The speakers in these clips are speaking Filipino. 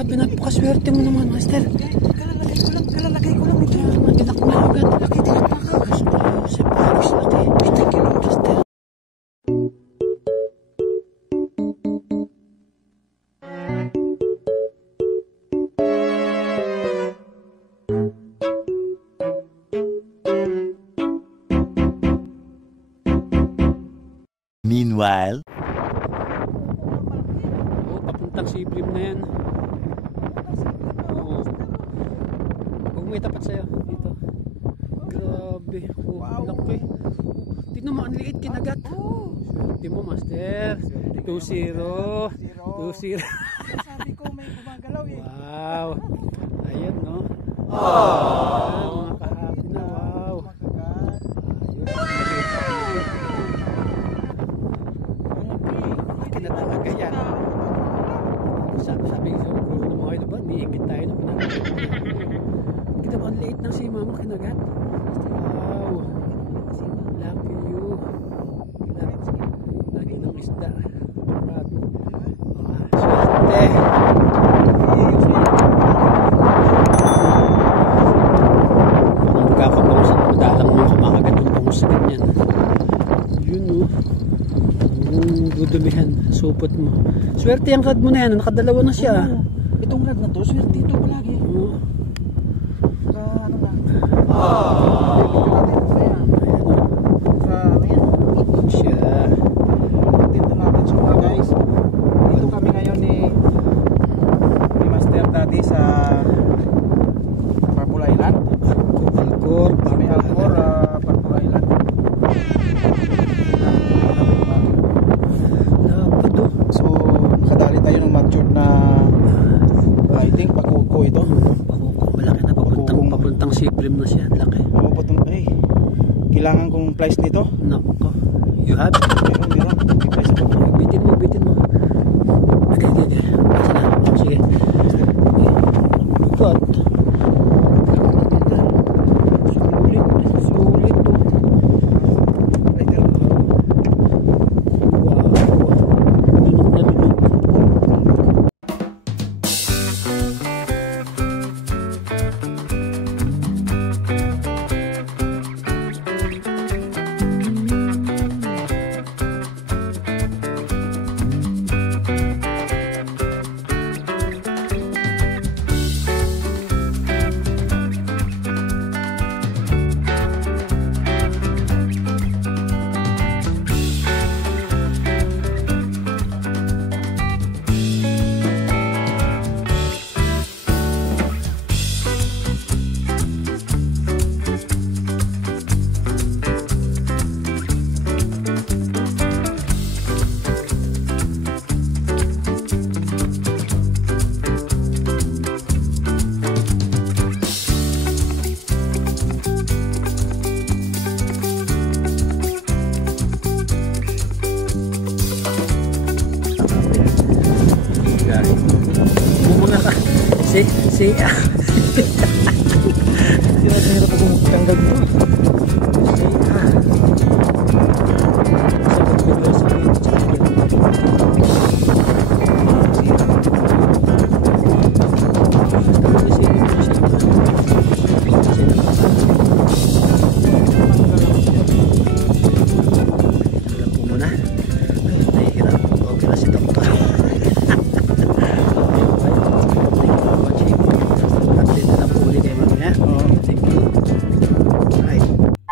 Grabe, napakaswerte mo naman, Master. Kalalagay ko lang ito. Matinak na agad. Laki, tinak na ka. Sa palis laki. Thank you, Master. Meanwhile, Papuntang Siblim na yan. Oo. Huwag may tapat sa'yo dito. Grabe. Wow. Laki. Tignan mo, ang liit, kinagat. Swerte mo, Master. 2-0. 2-0. Sabi ko may gumagalaw eh. Wow. Ayun, no? Mga kahapon na. Wow. Laki na talaga yan. Sabi ko ng mga kayo ba, niingit tayo na pinagkakit. Kita mo, ang liit ng si Mama kinagat. Wow. Lucky you. Lagi ng isda. Swerte. Parang magkakabangusan. Madalang mo kumakagat yung bangus sa ganyan. Yun, no? Dudumihan. Supot mo. Swerte yung rad mo na yan. Nakadalawa na siya. Itong rad na to, swerte ito palagi. Oo. Ano lang. Siya. Dito natin siya guys. Dito kami ngayon ni Master Daddy sa Purple Island. Alcor. Kami Alcor, Purple Island. Dapat to. So, nakadali tayo ng matured na I think pakuko ito. Pakuko. Malaki na. Papuntang Siblim na siya. Laki. Kailangan kong price nito. Nako. You have it. Meron. Price ito. Bitin mo. Okay. Basta na. Sige. Bukat. Sulit to. Wow. Lunok na lunok. Si Hirap akong tanggal dito.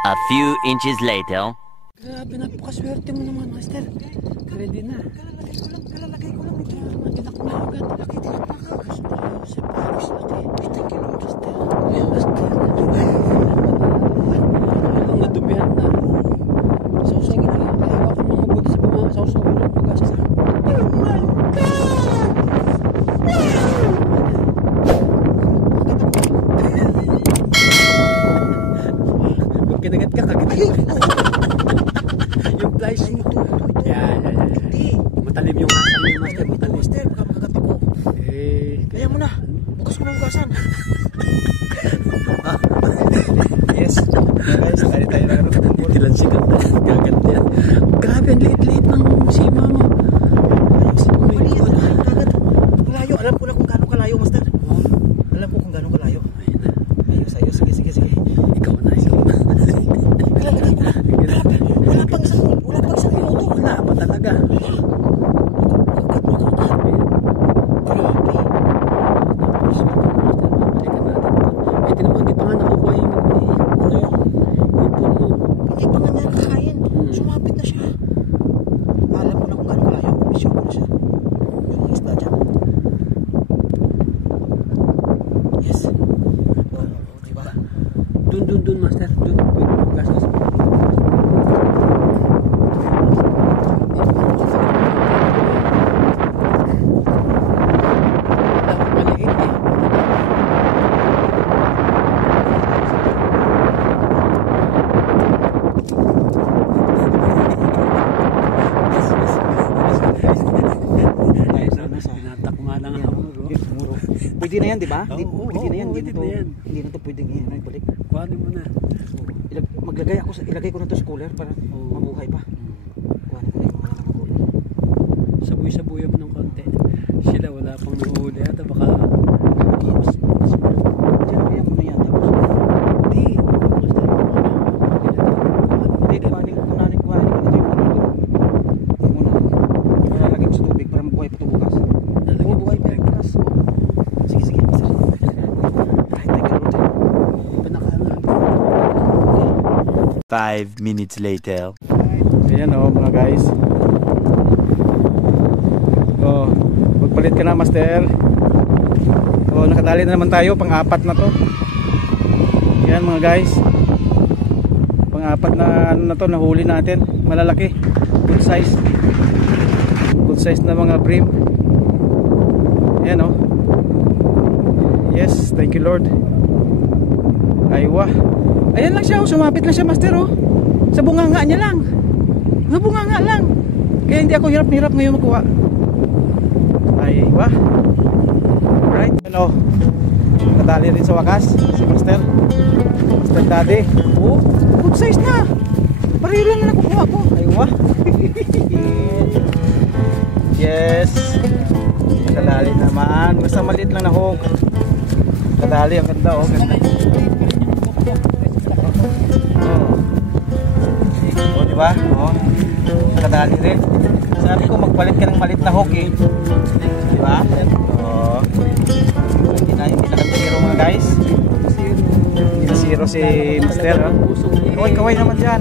a few inches later. Grabe, napakaswerte mo naman, Master. Ready na. Kalalagay ko lang ito. Matinak na agad. Laki, tinak na ka. Sa palis laki. Thank you, Master. Ang nadumihan na. Sausagin na lang. Hawakan mo mabuti sa pamama. Sausagin mo pag-asa sa akin. Oh my God! Pag kinagat ka, kagat. Yung flies mo. Yan. Matalim yung asang niya, Master. Matalim. Master, makakagat ako. Kaya mo na. Bukas ko na bukasan. Yes. Guys, tayo na rin. Tilansik ang gagat niya. Grabe, ang liit-liit ng si Mama. Maliit. Kagat. Malayo. Alam ko na kung gaano kalayo. Pwede na yan, di ba? Oo, Pwede na yan. pwede na yan. Hindi na to pwedeng ibalik. Paano mo na? Ilagay ko na to sa cooler para mabuhay pa. Kuhanin ko na yung mga laman cooler. Sabuy-sabuyan mo ng konti. Sila wala pang nahuli ata baka Kaya mo na yan. Tapos, kuhanin ko na dito yung ano dito. Muna. Ilalagay mo sa tubig para mabuhay pa ito bukas. Buhay pa bukas. Sige. Kahit tayo kalot. Di pa nakaano. 5 minutes later. Ayan mga guys. Magpalit ka na, master. Nakadali na naman tayo, pang-apat na to. Ayan mga guys. Pang-apat na ano na to, nahuli natin. Malalaki. Good size. Good size na mga bream. Ayan Yes, thank you Lord. Aywa. Ayan lang siya, sumapit lang siya, master Sa bunganga niya lang. Sa bunganga lang. Kaya hindi ako hirap ngayon makuha. Aywa. Alright. Nakadali rin sa wakas si Master Daddy. Good size na. Parilo na nakukuha ko. Aywa. Yes. Nakadali naman. Basta maliit lang na hook. Nakadali, ang ganda ganda. Diba? Nakadali rin. Sabi ko magpalit ka ng malit na hook diba? Hindi na kasiro mga guys. Hindi na zero si Master Kaway naman dyan.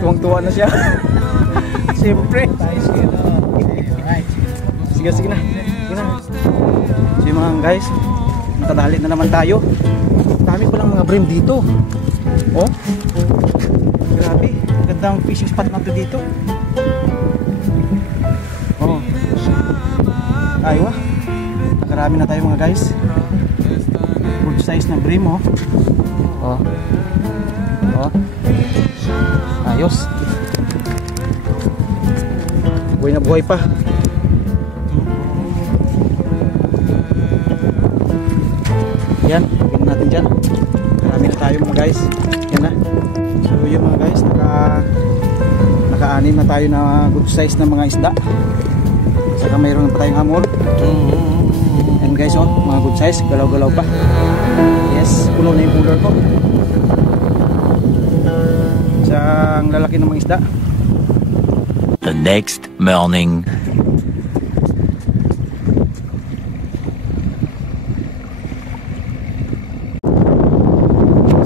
Tuwang-tuwa na siya. Siyempre. Sige na. So yung mga guys, nakadali na naman tayo. Dami palang mga bream dito. Grabe, gandang fishing spot natin dito. Aywa. Nakarami na tayo mga guys. Good size na bream Ayos. Buhay na buhay pa. Yan, lagyan natin dyan. Marami na tayo mga guys. Yan na. So yun mga guys, naka-anim na tayo na good size na mga isda. Saka mayroon pa tayong hamor. And guys mga good size, galaw-galaw pa. Yes, puno na yung cooler ko. Isang lalaki ng mga isda. The next morning.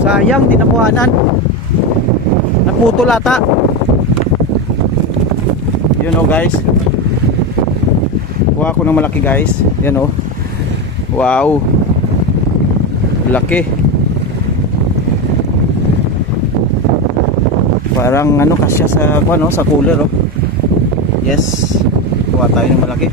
Sayang, di nakuhanan. Nagputol ata. Yun guys. Kuha ko ng malaki guys. Yan Wow. Laki. Parang kasya sa sa cooler Yes. Kuha tayo ng malaki.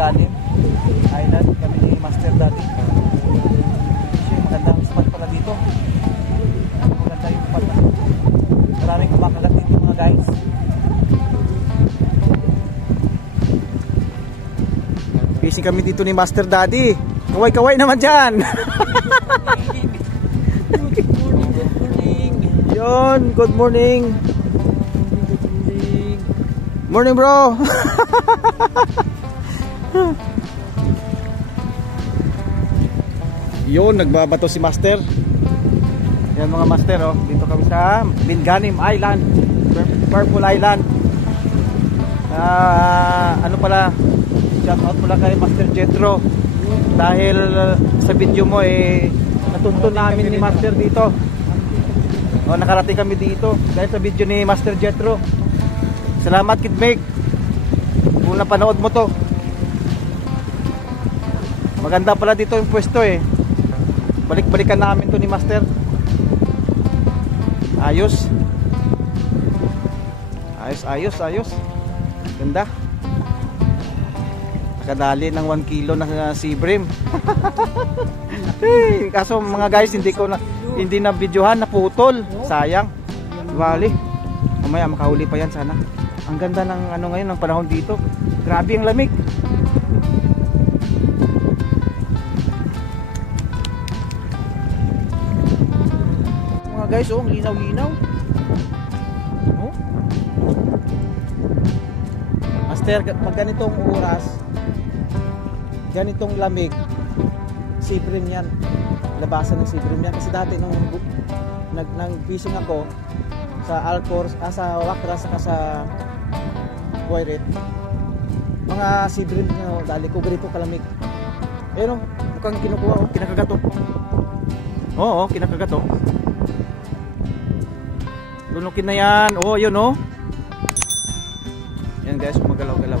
Galim Island kami ni Master Daddy. Magandang spot pala dito. Maganda yung spot na. Maraming kumakagat dito mga guys. Busy kami dito ni Master Daddy. Kaway-kaway naman dyan. Good morning. Yon, good morning. Morning bro. Yun, nagbabato si Master. Yan mga Master dito kami sa Binganim Island, Purple Island. Ano pala, shout out pala kay Master Jetro. Dahil sa video mo natuntun namin ni Master dito. Nakarating kami dito dahil sa video ni Master Jethro. Salamat Kid Meg kung napanood mo to. Maganda pala dito yung pwesto Balik-balikan namin to ni Master. Ayos. Ayos. Ganda. Nakadali ng 1 kilo na sea bream. Kaso mga guys, hindi na videohan, naputol. Sayang. Bali. Mamaya makahuli pa yan sana. Ang ganda ng ngayon ng panahon dito. Grabe ang lamig. Mga guys, ang linaw-linaw. Master, pag ganitong oras, ganitong lamig, sea bream yan. Labasan ng sea bream yan. Kasi dati nung nag-fishing ako sa Alcor, sa Wakra, saka sa Poiret, mga sea bream dali ko ganito kalamig. Mukhang kinukuha, kinakagato. Oo, kinakagato. Lunukin na yan. Yun yan guys, gumagalaw-galaw.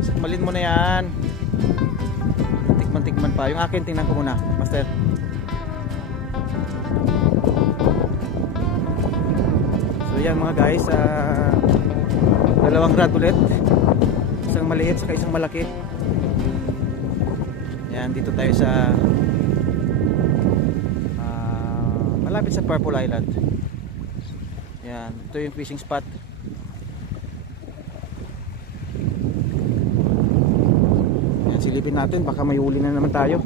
Sakmalin mo na yan. Tikman pa. Yung akin, tingnan ko muna, Master. So yan mga guys, dalawang rad ulit. Isang maliit saka isang malaki. Yan, dito tayo sa malapit sa Purple Island. Yan, ito yung fishing spot. Yan, silipin natin, baka may huli na naman tayo.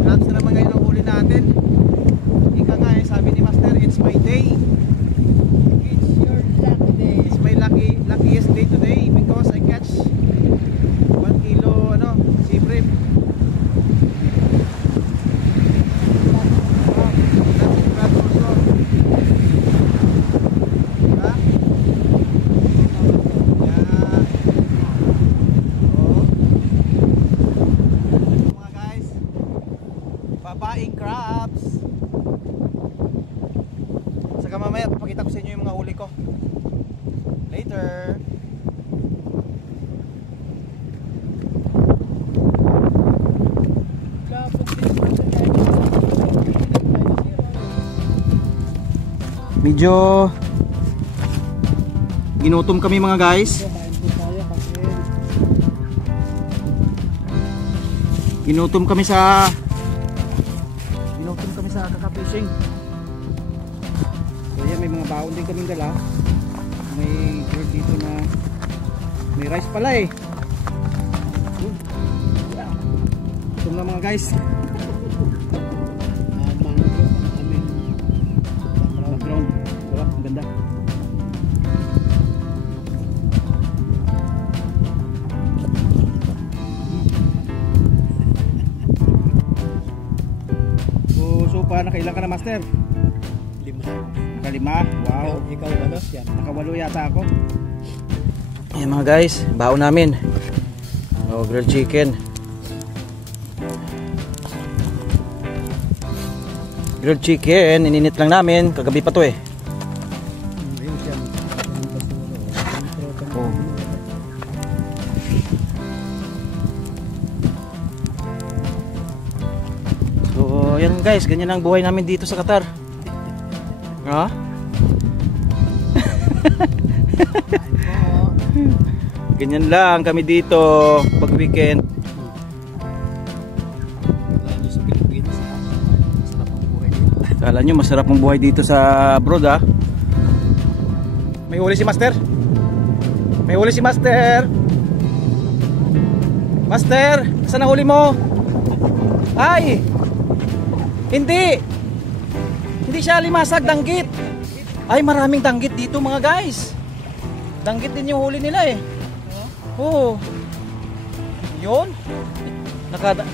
Crabs na naman ngayon ang huli natin. Sabi ni Master, it's my day. It's your lucky day. It's my luckiest day today because I catch 1 kilo sea bream. Mga guys, babaeng crabs. Saka mamaya papakita ko sa inyo yung mga huli ko later. Medyo ginutom kami mga guys. Ginutom kami sa kaka-fishing. So yan, may mga baon din kaming dala. May bird dito na may rice pala Ito na mga guys. Background. Diba? Ang ganda. So pa, nakailan ka na Master? 5. Nakalima? Wow. Ikaw balos yan. Nakawalo yata ako. Ayan mga guys, baon namin. Grilled chicken. Grilled chicken, ininit lang namin. Kagabi pa to Oh. So, yan guys, ganyan ang buhay namin dito sa Qatar. Ganyan lang kami dito pag weekend. Kala nyo masarap ang buhay dito sa abroad May huli si Master. May huli si Master. Master, saan ang huli mo? Ay! Hindi siya limasag, danggit. Ay, maraming danggit dito mga guys. Danggit din yung huli nila Oo. Yun.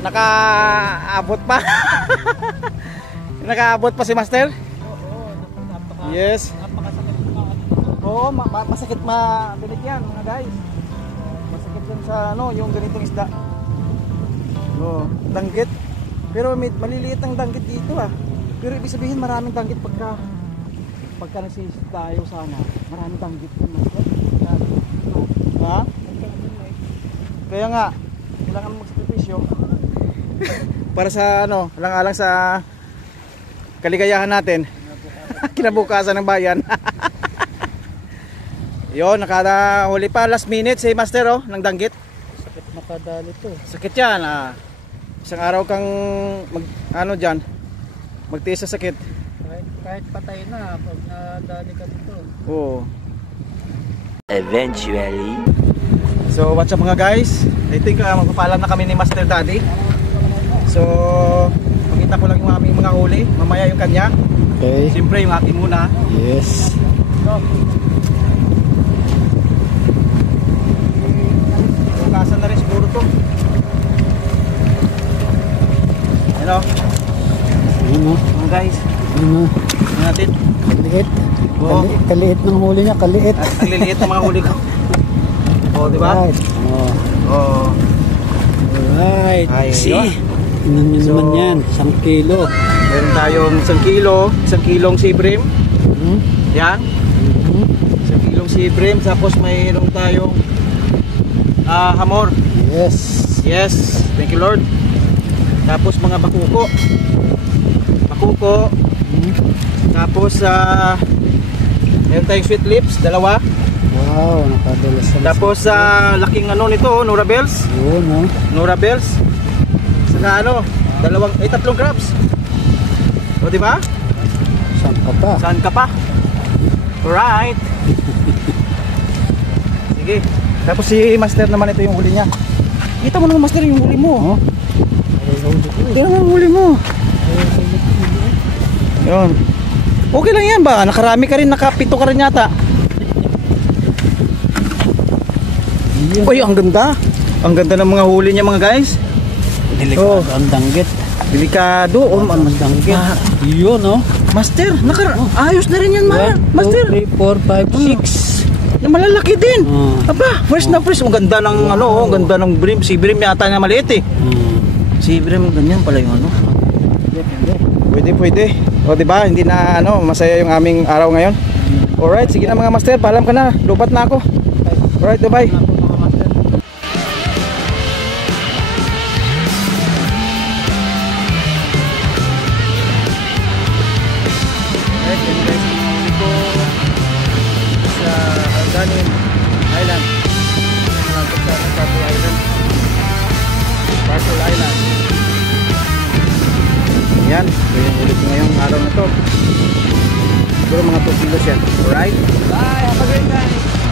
Nakaabot pa. Nakaabot pa si Master? Yes. Oo, masakit mabilit yan mga guys. Masakit yan sa ano, yung ganitong isda. Oo, danggit. Pero maliliit ang danggit dito ah. Pero ibig sabihin maraming danggit pagka nagsisisi tayo sana. Maraming danggit yun. Ha? Kaya nga, kailangan magsakripisyo. Para sa ano, alang-alang sa kaligayahan natin. Kinabukasan ng bayan. Yon, nakahuli pa last minute si Master oh, ng danggit. Sakit makadali to. Sakit yan ah. Isang araw kang ano diyan, magtiis sa sakit. Kahit patay na pag nadali ka dito. Oo. Eventually. So what's up mga guys? I think magpapaalam na kami ni Master Daddy. So pakita ko lang yung aming mga huli. Mamaya yung kanya. Okay. Siyempre yung akin muna. Yes. Bukasan na rin siguro to. Hello Ano? mga guys. Ano? Natin. Kaliit. Oo. Kaliit ng huli niya, kaliit. Ang liliit ng mga huli ko. Oh, di ba? Right. Oh. Oh. Alright. Ay, See? Tingnan nyo naman yan. 1 kilo. Meron tayong 1 kilo, 1 kilong sibrim. Hmm? Yan. 1 kilong sibrim. Tapos mayroon tayong hamor. Yes. Yes. Thank you Lord. Tapos mga bakuko. Bakuko. Tapos meron tayong sweet lips, 2. Wow, nakadalas sa Tapos laking ano nito, Nora Bells. yun, no? Nora Bells. Saka ano, 3 crabs. O di ba? Saan ka pa? Saan ka pa? Alright. Sige. Tapos si Master naman, ito yung huli niya. Kita mo naman Master yung huli mo. Oh. Tingnan mo yung huli mo. Yun. Okay lang yan ba? Nakarami ka rin, nakapito ka rin yata. Yun. Uy, ang ganda. Ang ganda ng mga huli niya mga guys. Delikado ang danggit. Delikado. Oh, Ang danggit. Yun, no? Master, ayos na rin yan, 1, Master. 2, 3, 4, 5, 6. Na malalaki din. Ah. Aba, fresh na fresh. Ang ganda ng ano, ang ganda ng brim. Si brim yata na maliit eh. Si brim ganyan pala yung ano. Pwede. O di ba? Hindi na ano, masaya yung aming araw ngayon. Alright, sige na mga Master, paalam ka na. Lupat na ako. Alright, bye. Alganin Island. Nandito sa Parcel Island. Parcel Island. Yan, ito yung ulit ngayong araw na to. Siguro mga 2 kilos yan. Alright? Bye, have a great night.